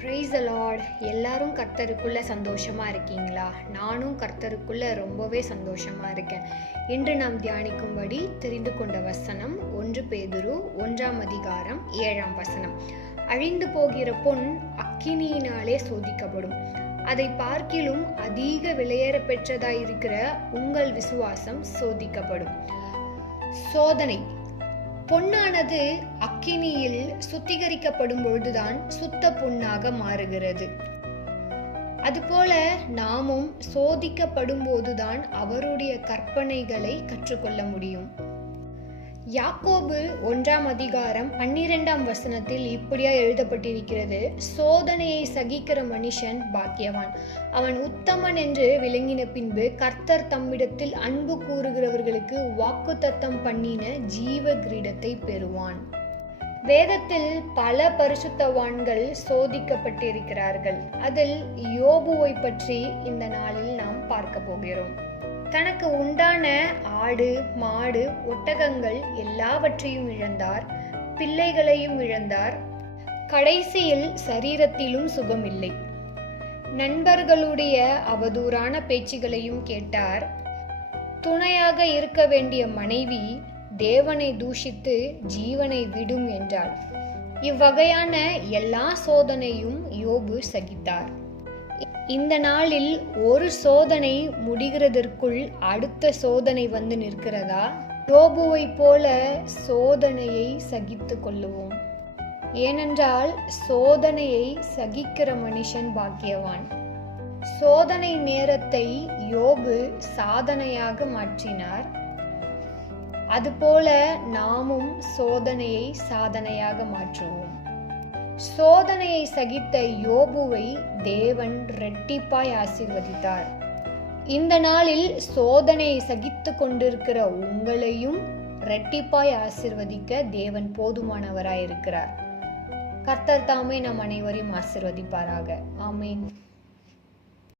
Praise the Lord. எல்லாரும் கர்த்தருக்குள்ள சந்தோஷமா இருக்கீங்களா? நானும் கர்த்தருக்குள்ள ரொம்பவே சந்தோஷமா இருக்கேன். இன்று நாம் தியானிக்கும்படி தெரிந்து கொண்ட வசனம் 1 பேதுரு 1:7. அழிந்து போகிற பொன் அக்கினியினாலே சோதிக்கப்படும், அதை பார்க்கிலும் அதிக விலையேற பெற்றதாயிருக்கிற உங்கள் விசுவாசம் சோதிக்கப்படும். சோதனை. பொன்னானது அக்கினியில் சுத்திகரிக்கப்படும் பொழுதுதான் சுத்த பொன்னாக மாறுகிறது. அதுபோல நாமும் சோதிக்கப்படும் போதுதான் அவருடைய கற்பனைகளை கற்றுக்கொள்ள முடியும். யாக்கோபு 1:12 இப்படியா எழுதப்பட்டிருக்கிறது: சோதனையை சகிக்கிற மனுஷன் பாக்கியவான், அவன் உத்தமன் என்று விளங்கின பின்பு கர்த்தர் தம்மிடத்தில் அன்பு கூறுகிறவர்களுக்கு வாக்குத்தத்தம் பண்ணின ஜீவ கிரீடத்தை பெறுவான். வேதத்தில் பல பரிசுத்தவான்கள் சோதிக்கப்பட்டிருக்கிறார்கள். அதில் யோபுவை பற்றி இந்த நாளில் நாம் பார்க்க போகிறோம். தனக்கு உண்டான ஆடு, மாடு, ஒட்டகங்கள் எல்லாவற்றையும் இழந்தார், பிள்ளைகளையும் இழந்தார். கடைசியில் சரீரத்திலும் சுகமில்லை. நண்பர்களுடைய அவதூறான பேச்சுகளையும் கேட்டார். துணையாக இருக்க வேண்டிய மனைவி தேவனை தூஷித்து ஜீவனை விடும் என்றாள். இவ்வகையான எல்லா சோதனையும் யோபு சகித்தார். இந்த நாளில் ஒரு சோதனை முடிகிறதற்குள் அடுத்த சோதனை வந்து நிற்கிறதா? யோபுவை போல சோதனையை சகித்து கொள்ளுவோம். ஏனென்றால் சோதனையை சகிக்கிற மனுஷன் பாக்கியவான். சோதனை நேரத்தை யோபு சாதனையாக மாற்றினார். அதுபோல நாமும் சோதனையை சாதனையாக மாற்றுவோம். சோதனையை சகித்த யோபுவை தேவன் இரட்டிப்பாய் ஆசீர்வதித்தார். இந்த நாளில் சோதனையை சகித்து கொண்டிருக்கிற உங்களையும் இரட்டிப்பாய் ஆசீர்வதிக்க தேவன் போதுமானவராயிருக்கிறார். கர்த்தர் தாமே நம் அனைவரையும் ஆசீர்வதிப்பாராக. ஆமென்.